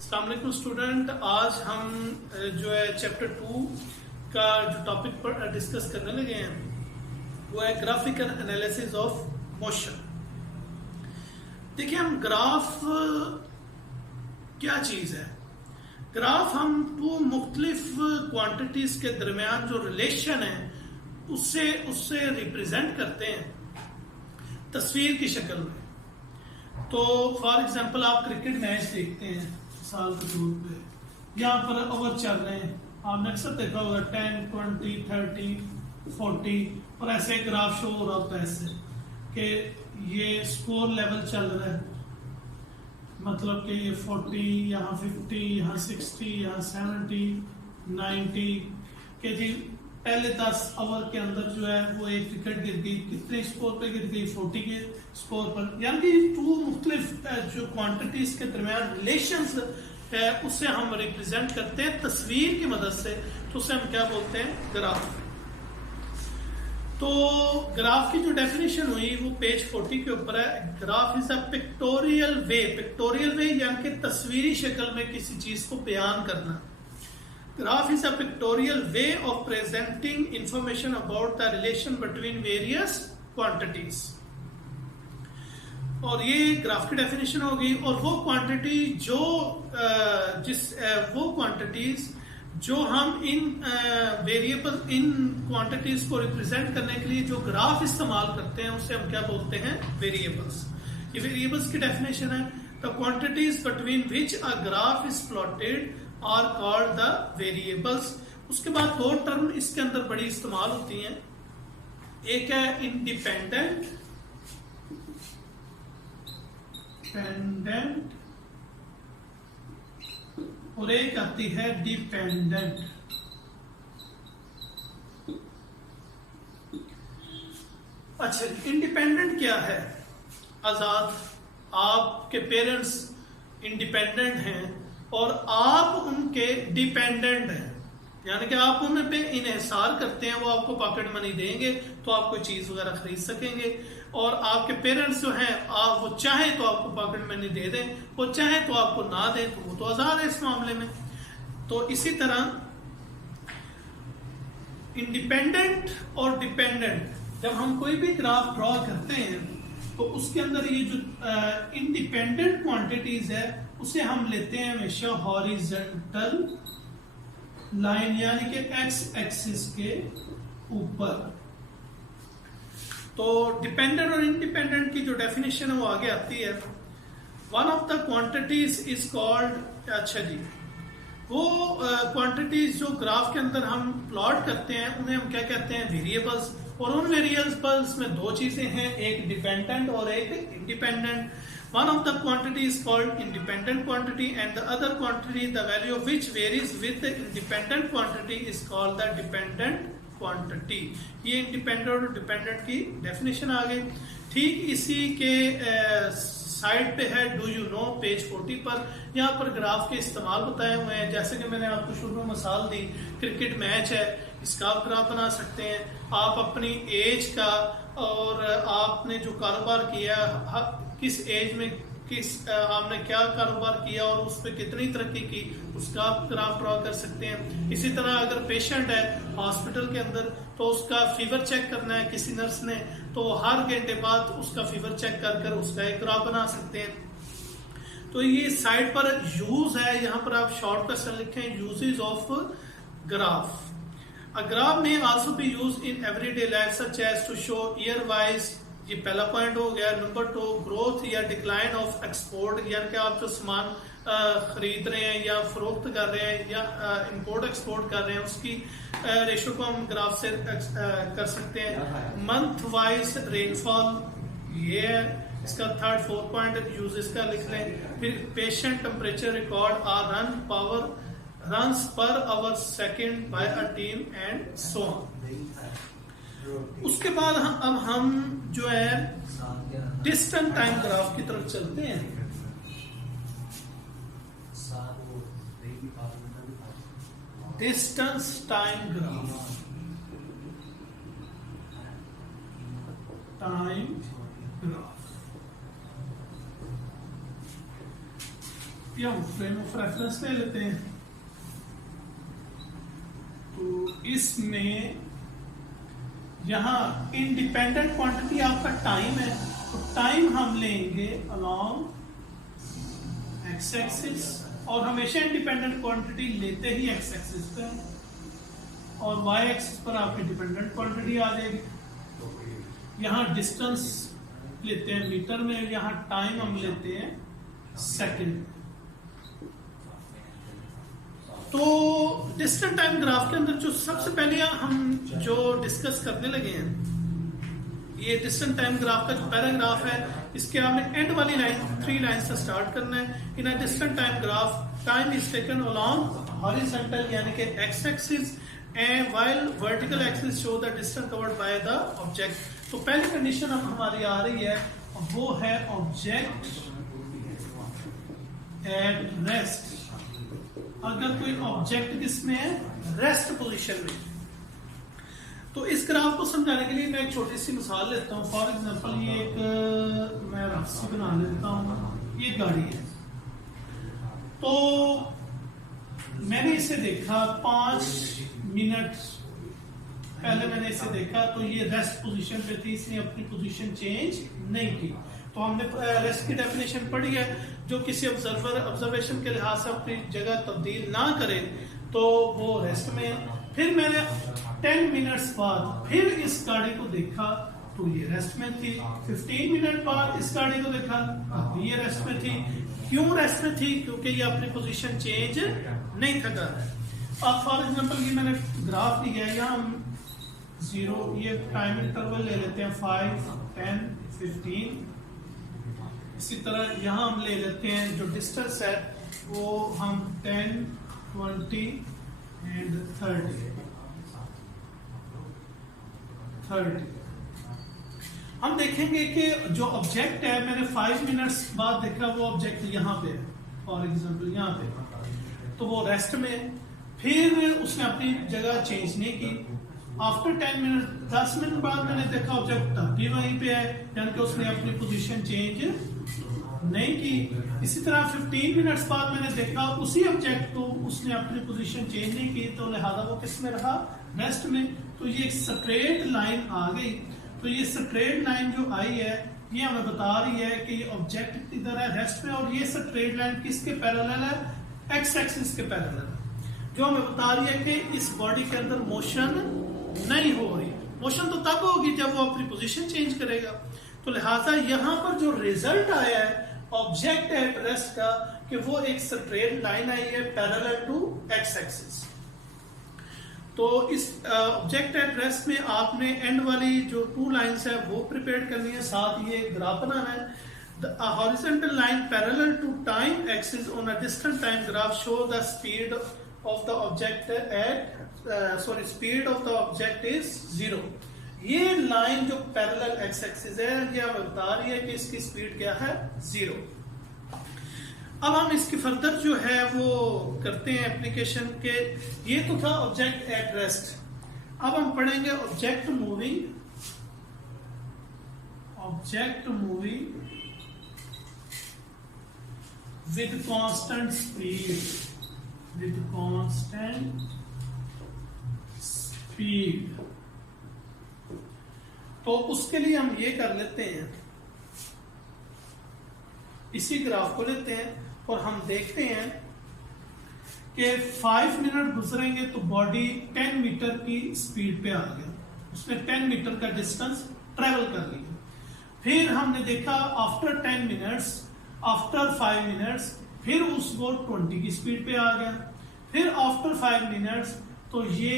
अस्सलाम वालेकुम स्टूडेंट। आज हम जो है चैप्टर 2 का जो टॉपिक पर डिस्कस करने लगे हैं वो है ग्राफिकल एनालिसिस ऑफ मोशन। देखिए, हम ग्राफ क्या चीज़ है। ग्राफ हम दो मुख्तलिफ क्वांटिटीज के दरमियान जो रिलेशन है उससे रिप्रेजेंट करते हैं तस्वीर की शक्ल में। तो फॉर एग्जांपल आप क्रिकेट मैच देखते हैं साल के तौर पे, यहाँ पर ओवर चल रहे हैं, आपने अक्सर देखा होगा 10, 20, 30, 40 और ऐसे ग्राफ शो हो रहा होता है ऐसे कि ये स्कोर लेवल चल रहा है, मतलब कि ये 40, यहाँ 50, यहाँ 60, यहाँ 70, 90 के जी पहले 10 ओवर के अंदर जो है वो एक विकेट गिर गई, कितने स्कोर पे गिर गई, 40 के स्कोर पर। यानी कि टू मुख्तलिफ जो क्वांटिटीज के दरमियान रिलेशंस है उससे हम रिप्रेजेंट करते हैं तस्वीर की मदद से, तो उसे हम क्या बोलते हैं, ग्राफ। तो ग्राफ की जो डेफिनेशन हुई वो पेज 40 के ऊपर है। ग्राफ इज अ पिक्टोरियल वे यानी कि तस्वीरी शक्ल में किसी चीज को बयान करना। Graph is a pictorial way of presenting information about the relation between various quantities। और ये ग्राफ की डेफिनेशन होगी। और वो क्वांटिटी जो वो क्वांटिटीज जो हम इन वेरिएबल इन क्वांटिटीज को रिप्रेजेंट करने के लिए जो ग्राफ इस्तेमाल करते हैं उसे हम क्या बोलते हैं, वेरिएबल्स। ये वेरिएबल्स की डेफिनेशन है। The quantities between which a graph is plotted are called the variables. उसके बाद दो टर्म इसके अंदर बड़ी इस्तेमाल होती हैं, एक है इंडिपेंडेंट और एक आती है डिपेंडेंट। अच्छा, इंडिपेंडेंट क्या है? आजाद, आपके पेरेंट्स इंडिपेंडेंट हैं और आप उनके डिपेंडेंट हैं, यानी कि आप उन पे इन्हिसार करते हैं, वो आपको पॉकेट मनी देंगे तो आप कोई चीज वगैरह खरीद सकेंगे। और आपके पेरेंट्स जो हैं, आप वो चाहे तो आपको पॉकेट मनी दे दें, वो चाहे तो आपको ना दें, तो वो तो आजाद है इस मामले में। तो इसी तरह इंडिपेंडेंट और डिपेंडेंट, जब हम कोई भी ग्राफ ड्रॉ करते हैं तो उसके अंदर ये जो इंडिपेंडेंट क्वांटिटीज है उसे हम लेते हैं हमेशा हॉरिजॉन्टल लाइन, यानी कि एक्स एक्सिस के ऊपर। तो डिपेंडेंट और इंडिपेंडेंट की जो डेफिनेशन है वो आगे आती है। One of the quantities is called, अच्छा जी, वो क्वांटिटीज जो ग्राफ के अंदर हम प्लॉट करते हैं उन्हें हम क्या कहते हैं, वेरिएबल्स। और उन वेरिएबल्स में दो चीजें हैं, एक डिपेंडेंट और एक independent. One of the quantity is called independent quantity and the other quantity, the value of which varies with the independent quantity, is called the dependent quantity। ये independent और dependent की definition आ गई। ठीक इसी के side पे है do you know, page 40 पर। यहाँ पर ग्राफ के इस्तेमाल बताए हुए हैं, जैसे कि मैंने आपको शुरू में मिसाल दी, क्रिकेट मैच है, इसका आप ग्राफ बना सकते हैं। आप अपनी एज का और आपने जो कारोबार किया, किस एज में आपने क्या कारोबार किया और उस पर कितनी तरक्की की, उसका आप ग्राफ ड्रॉ कर सकते हैं। इसी तरह अगर पेशेंट है हॉस्पिटल के अंदर तो उसका फीवर चेक करना है किसी नर्स ने, तो हर घंटे बाद उसका फीवर चेक कर उसका एक ग्राफ बना सकते हैं। तो ये साइड पर यूज है, यहाँ पर आप शॉर्ट क्वेश्चन लिखें, uses of graph. A graph may also be used in everyday life such as to show year wise, ये पहला पॉइंट हो गया। नंबर 2, ग्रोथ या डिक्लाइन ऑफ एक्सपोर्ट, यानी कि आप जो सामान खरीद रहे हैं या फरोख्त कर रहे हैं या इंपोर्ट एक्सपोर्ट कर रहे हैं उसकी रेशो को हम ग्राफ से कर सकते हैं। मंथ वाइज रेनफॉल, ये है इसका थर्ड 4 पॉइंट यूजेस का लिख लें। फिर patient temperature record are runs per hour second by a team and so on। उसके बाद अब हम जो है डिस्टेंस टाइम ग्राफ की तरफ चलते हैं। डिस्टेंस टाइम ग्राफ, ये हम फ्रेम ऑफ रेफरेंस ले लेते हैं। तो इसमें यहां इंडिपेंडेंट क्वांटिटी आपका टाइम है, तो टाइम हम लेंगे अलोंग एक्स एक्सिस, और हमेशा इंडिपेंडेंट क्वांटिटी लेते ही एक्स एक्सिस पे, और वाई एक्सिस पर आपकी डिपेंडेंट क्वांटिटी आ जाएगी। यहाँ डिस्टेंस लेते हैं मीटर में, यहाँ टाइम हम लेते हैं सेकंड। तो डिस्टेंस टाइम ग्राफ के अंदर जो सबसे पहले हम जो डिस्कस करने लगे हैं, ये डिस्टेंस टाइम ग्राफ का जो पैराग्राफ है, इसके आपने एंड वाली लाइन 3 लाइन से स्टार्ट करना है। In a distance time graph time is taken along horizontal यानी कि X axis and while vertical axis show the distance covered by the object. तो पहली कंडीशन अब हमारी आ रही है, वो है ऑब्जेक्ट एट रेस्ट। अगर कोई ऑब्जेक्ट किसमें है, रेस्ट पोजीशन में। तो इस ग्राफ को समझाने के लिए मैं एक छोटी सी मिसाल लेता हूँ। फॉर एग्जांपल ये एक मैं रास्ता बना लेता हूँ, ये गाड़ी है। तो मैंने इसे देखा 5 मिनट पहले मैंने इसे देखा, तो ये रेस्ट पोजीशन पे थी, इसने अपनी पोजीशन चेंज नहीं की। तो हमने रेस्ट की डेफिनेशन पढ़ी है, जो किसी ऑब्जर्वेशन के लिहाज से अपनी जगह तब्दील ना करे तो वो रेस्ट में। फिर मैंने 10 मिनट्स बाद फिर इस गाड़ी को देखा, तो ये रेस्ट में थी। 15 मिनट बाद इस गाड़ी को देखा, अब ये रेस्ट में थी। क्यों रेस्ट में थी? क्योंकि ये अपनी पोजीशन चेंज नहीं था कर रहा। अब फॉर एग्जांपल ये मैंने ग्राफ लिया है, यहाँ हम 0 ये टाइम इंटरवल ले लेते हैं 5, 10, 15। इसी तरह यहाँ हम ले लेते हैं जो डिस्टेंस है वो हम 10, 20 एंड 30। हम देखेंगे कि जो ऑब्जेक्ट है, मैंने 5 मिनट्स बाद देखा वो ऑब्जेक्ट यहाँ पे है, फॉर एग्जांपल यहाँ पे, तो वो रेस्ट में। फिर उसने अपनी जगह चेंज नहीं की। आफ्टर 10 मिनट 10 मिनट बाद मैंने देखा ऑब्जेक्ट तब भी वहीं पे है, यानी कि उसने अपनी पोजीशन चेंज नहीं की। इसी तरह 15 मिनट्स बाद मैंने देखा उसी ऑब्जेक्ट को, उसने अपनी पोजीशन चेंज नहीं की, तो लिहाजा वो किस में रहा, रेस्ट में। तो ये एक स्ट्रेट लाइन आ गई। तो ये स्ट्रेट लाइन जो आई है, ये हमें बता रही है कि ऑब्जेक्ट इधर है रेस्ट में, और ये स्ट्रेट लाइन किसके पैरेलल है, एक्स एक्सिस के पैरेलल है, जो हमें बता रही है कि इस बॉडी के अंदर मोशन नहीं हो रही। मोशन तो तब होगी जब वो अपनी पोजीशन चेंज करेगा। तो लिहाजा यहाँ पर जो रिजल्ट आया है ऑब्जेक्ट एट रेस्ट का, कि वो एक स्ट्रेट लाइन आई है पैरेलल टू एक्स एक्सिस। तो इस ऑब्जेक्ट एट रेस्ट में आपने एंड वाली जो 2 लाइंस है वो प्रिपेयर करनी है, साथ ये ग्राफ बनाना है। The horizontal line parallel to time axis on a distant time graph show the speed of the object at speed of the object is 0। ये लाइन जो पैरेलल एक्स एक्सिस है, ये हमें बता रही है कि इसकी स्पीड क्या है, 0। अब हम इसकी फर्दर जो है वो करते हैं एप्लीकेशन के। ये तो था ऑब्जेक्ट एट रेस्ट। अब हम पढ़ेंगे object moving with constant speed. तो उसके लिए हम ये कर लेते हैं, इसी ग्राफ को लेते हैं और हम देखते हैं कि 5 मिनट गुजरेंगे तो बॉडी 10 मीटर की स्पीड पे आ गया, उसने 10 मीटर का डिस्टेंस ट्रेवल कर लिया। फिर हमने देखा आफ्टर 10 मिनट्स, आफ्टर 5 मिनट्स फिर उसको 20 की स्पीड पे आ गया। फिर आफ्टर 5 मिनट्स तो ये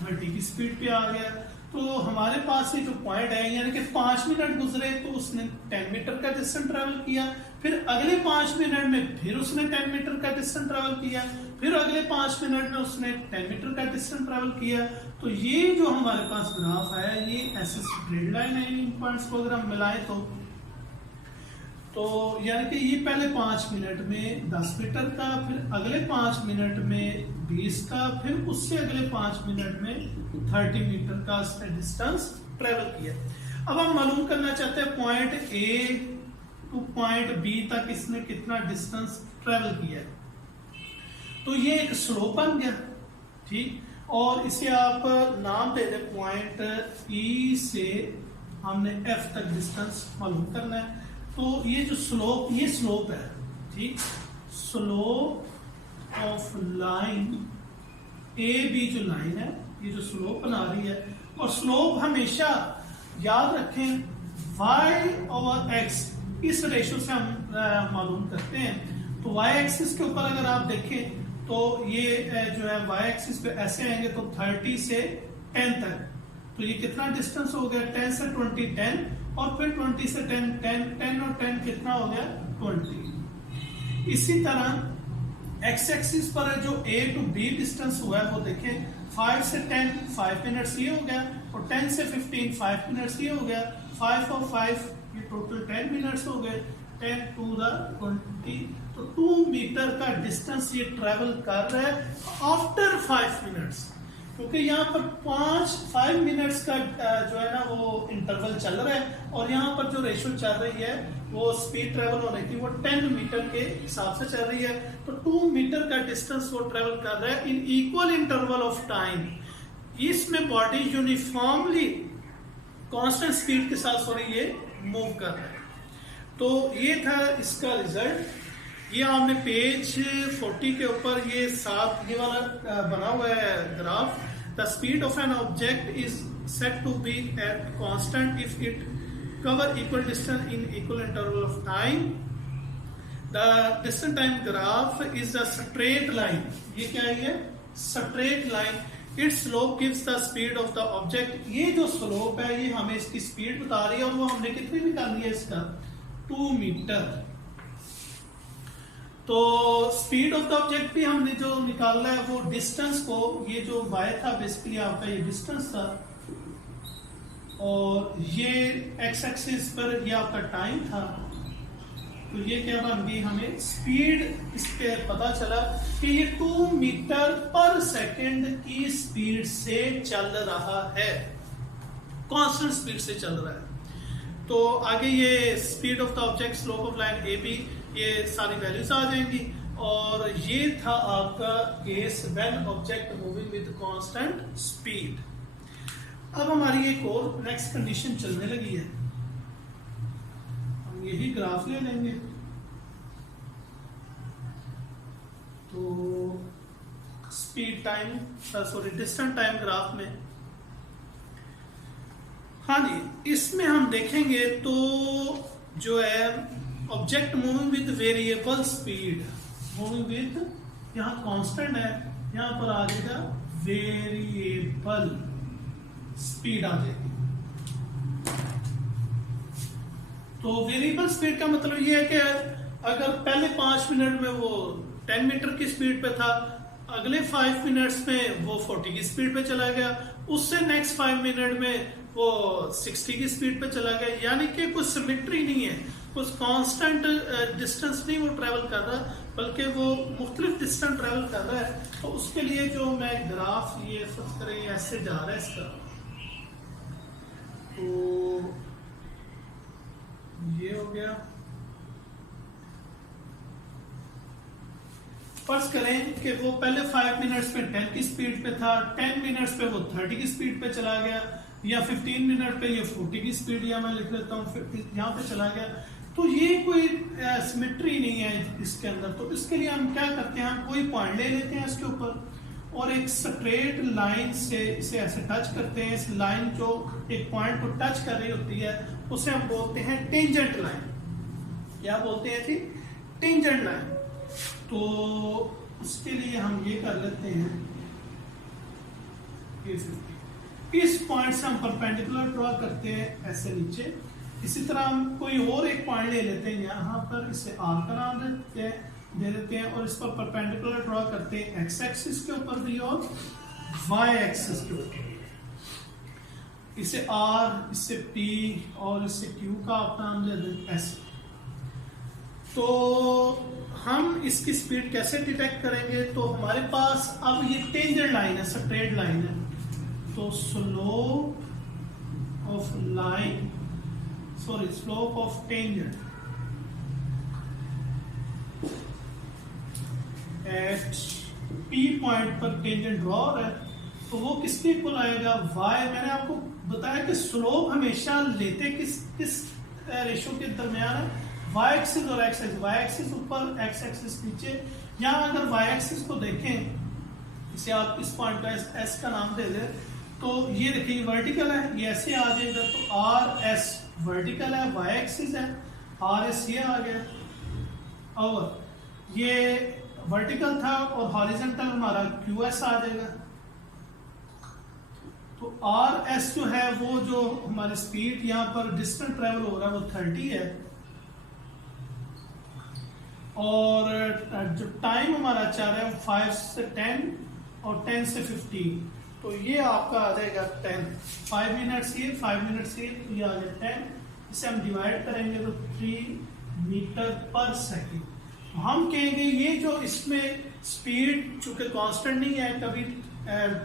30 की स्पीड पे आ गया। तो हमारे पास ये जो पॉइंट है, यानी कि 5 मिनट गुजरे तो उसने 10 मीटर का डिस्टेंस ट्रेवल किया। फिर अगले 5 मिनट में फिर उसने 10 मीटर का डिस्टेंस ट्रेवल किया। फिर अगले 5 मिनट में उसने 10 मीटर का डिस्टेंस ट्रेवल किया। तो ये जो हमारे पास ग्राफ है, ये ऐसे स्ट्रेट लाइन है। इन पॉइंट्स को अगर हम मिलाएं तो यानी कि ये पहले 5 मिनट में 10 मीटर का, फिर अगले 5 मिनट में 20 का, फिर उससे अगले 5 मिनट में 30 मीटर का डिस्टेंस ट्रेवल किया। अब हम मालूम करना चाहते हैं point A to point B तक इसने कितना डिस्टेंस ट्रेवल किया है। तो ये एक स्लोप बन गया, ठीक। और इसे आप नाम दे दें पॉइंट ई से हमने एफ तक डिस्टेंस मालूम करना है। तो ये जो स्लोप, ये स्लोप है, ठीक। Slope of line A B जो लाइन है, ये जो स्लोप बना रही है, और स्लोप हमेशा याद रखें y ओवर x इस रेशो से हम मालूम करते हैं। तो y एक्सिस के ऊपर अगर आप देखें तो ये जो है y एक्सिस पे ऐसे आएंगे तो 30 से 10 तक, तो ये कितना डिस्टेंस हो गया, 10 से 20 10, और फिर 20 से 10 10 10 और 10 कितना हो गया 20। इसी तरह x एक्सिस पर जो a टू b डिस्टेंस हुआ है वो देखें, 5 से 10 5 मिनट्स ये हो गया, और 10 से 15 5 मिनट्स ये हो गया, 5 और 5 ये टोटल 10 मिनट्स हो गए, 10 टू द 20, तो 2 मीटर का डिस्टेंस ये ट्रेवल कर रहा है आफ्टर 5 मिनट्स, क्योंकि यहाँ पर 5 मिनट्स का जो है ना वो इंटरवल चल रहा है, और यहाँ पर जो रेशो चल रही है वो स्पीड ट्रेवल होने की वो 10 मीटर के हिसाब से चल रही है। तो 2 मीटर का डिस्टेंस वो ट्रेवल कर रहा है इन इक्वल इंटरवल ऑफ टाइम। इसमें बॉडी यूनिफॉर्मली कांस्टेंट स्पीड के साथ ये मूव कर रहा है। तो ये था इसका रिजल्ट। ये आपने पेज 40 के ऊपर ये साथ ये वाला बना हुआ है graph. The speed of an object is set to be at constant if it cover equal distance in equal interval of time. The distance time graph is a straight line. ये क्या है, straight line. Its slope gives the speed of the object. ये जो slope है ये हमें इसकी speed बता रही है, और वो हमने कितनी निकालनी है इसका 2 मीटर। तो स्पीड ऑफ द ऑब्जेक्ट भी हमने जो निकालना है वो डिस्टेंस को, ये जो y था बेसिकली आपका ये डिस्टेंस था, और ये x एक्सिस पर ये आपका टाइम था। तो ये क्या बन गई, हमें स्पीड इस पे पता चला कि ये 2 मीटर पर सेकंड की स्पीड से चल रहा है, कांस्टेंट स्पीड से चल रहा है। तो आगे ये speed of the object, slope of line A B, ये सारी वैल्यूज आ जाएंगी। और ये था आपका case when object moving with constant speed. अब हमारी एक और नेक्स्ट कंडीशन चलने लगी है, हम यही ग्राफ ले लेंगे। तो speed time distance time graph में, हाँ जी, इसमें हम देखेंगे तो जो है object moving with variable speed, moving with, यहाँ कांस्टेंट है, यहाँ पर आ जाएगा वेरिएबल स्पीड आ जाएगी। तो वेरिएबल स्पीड का मतलब ये है कि अगर पहले 5 मिनट में वो 10 मीटर की स्पीड पे था, अगले 5 मिनट्स में वो 40 की स्पीड पे चला गया, उससे नेक्स्ट 5 मिनट में वो 60 की स्पीड पे चला गया, यानी कि कुछ सिमेट्री नहीं है, कुछ कांस्टेंट डिस्टेंस नहीं वो ट्रेवल कर रहा, बल्कि वो मुख्तलिफ डिस्टेंस ट्रेवल कर रहा है। तो उसके लिए जो मैं ग्राफ ये फर्ज करें ऐसे जा रहा है इसका, तो ये हो गया। फर्ज करें कि वो पहले 5 मिनट्स पे 10 की स्पीड पे था, 10 मिनट्स पे वो 30 की स्पीड पे चला गया, या 15 मिनट पे ये 40 की स्पीड, या मैं लिख लेता हूँ यहाँ पे चला गया। तो ये कोई सिमेट्री नहीं है इसके अंदर। तो इसके लिए हम क्या करते हैं, हम कोई पॉइंट ले लेते हैं इसके ऊपर और एक स्ट्रेट लाइन से इसे ऐसे टच करते हैं। इस लाइन जो एक पॉइंट को टच कर रही होती है उसे हम बोलते हैं टेंजेंट लाइन। क्या बोलते हैं जी, टेंजेंट लाइन। तो उसके लिए हम ये कर लेते हैं, इस पॉइंट से हम परपेंडिकुलर ड्रॉ करते हैं ऐसे नीचे। इसी तरह हम कोई और एक पॉइंट ले लेते हैं, यहाँ पर इसे आर का नाम दे देते हैं, और इस पर परपेंडिकुलर ड्रॉ करते हैं एक्स एक्सिस के ऊपर भी और वाई एक्सिस के ऊपर। इसे आर, इसे पी और इसे क्यू का आप नाम दे दें ऐसे। तो हम इसकी स्पीड कैसे डिटेक्ट करेंगे, तो हमारे पास अब ये टेंजेंट लाइन है, स्ट्रेट लाइन है। तो slope of tangent at P point पर टेंजेंट ड्रॉ हो रहा है, तो वो किसके इक्वल आएगा, y। मैंने आपको बताया कि स्लोप हमेशा लेते किस रेशो के दरमियान है, y एक्सिस और x एक्सिस। y एक्सिस ऊपर, x एक्सिस नीचे। यहाँ अगर y एक्सिस को देखें, इसे आप इस पॉइंट का s का नाम दे दें, तो ये देखिए वर्टिकल है, ये ऐसे आ जाएगा, तो आर एस वर्टिकल है, y एक्सिस है, आर एस ये आ गया, और ये वर्टिकल था और हॉरिजॉन्टल हमारा क्यू एस आ जाएगा। तो आर एस जो है वो जो हमारी स्पीड यहाँ पर डिस्टेंस ट्रेवल हो रहा है वो 30 है, और जो टाइम हमारा चाह रहा है 5 से 10 और 10 से 15, तो ये आपका आ जाएगा 10। 5 मिनट्स ये, 5 मिनट्स ये, तो ये आ जाएगा 10। इसे हम डिवाइड करेंगे तो 3 मीटर पर सेकेंड। हम कहेंगे ये जो इसमें स्पीड चूंकि कांस्टेंट नहीं है, कभी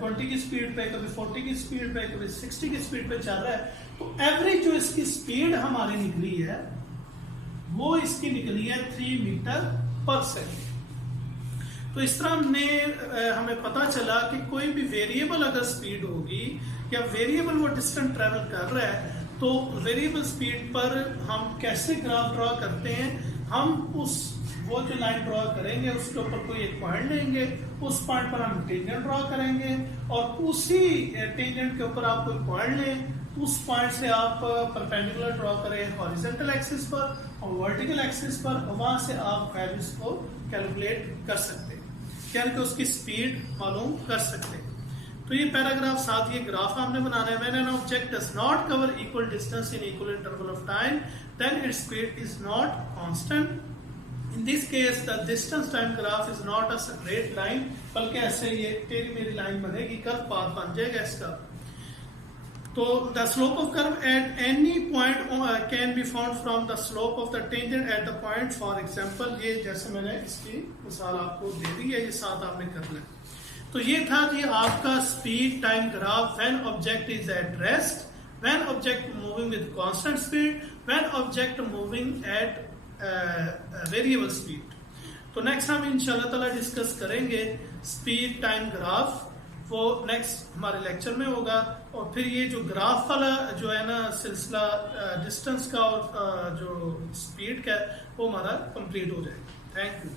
20 की स्पीड पे, कभी 40 की स्पीड पे, कभी 60 की स्पीड पे चल रहा है, तो एवरेज जो इसकी स्पीड हमारी निकली है वो इसकी निकली है 3 मीटर पर सेकेंड। तो इस तरह हमें पता चला कि कोई भी वेरिएबल अगर स्पीड होगी या वेरिएबल वो डिस्टेंस ट्रेवल कर रहा है, तो वेरिएबल स्पीड पर हम कैसे ग्राफ ड्रॉ करते हैं, हम वो जो लाइन ड्रॉ करेंगे उसके ऊपर कोई एक पॉइंट लेंगे, उस पॉइंट पर हम टेंजेंट ड्रॉ करेंगे, और उसी टेंजेंट के ऊपर आप कोई पॉइंट लें, उस पॉइंट से आप परपेंडिकुलर ड्रॉ करें हॉरिजॉन्टल एक्सिस पर और वर्टिकल एक्सिस पर, वहां से आप वैल्यूज को कैलकुलेट कर सकते हैं, यानी कि उसकी स्पीड मालूम कर सकते हैं। तो ये पैराग्राफ साथ ये ग्राफ हमने बनाना है। When an object does not cover equal distance in equal interval of time, then its speed is not constant. In this case, the distance time graph is not a straight line, बल्कि ऐसे ये तेरी मेरी line बनेगी, curve path बन जाएगा इसका। तो the slope of curve at any point can be found from the slope of the tangent at the point. For example, ये जैसे मैंने इसकी मिसाल आपको दे दी है, ये साथ आपने करना है। तो ये था जी आपका speed time graph when object is at rest, when object moving with constant speed, when object moving at variable speed. तो नेक्स्ट हम इंशाल्लाह ताला डिस्कस करेंगे स्पीड टाइम ग्राफ, वो नेक्स्ट हमारे लेक्चर में होगा। और फिर ये जो ग्राफ वाला जो है ना सिलसिला डिस्टेंस का और जो स्पीड का, वो हमारा कंप्लीट हो जाएगा। Thank you.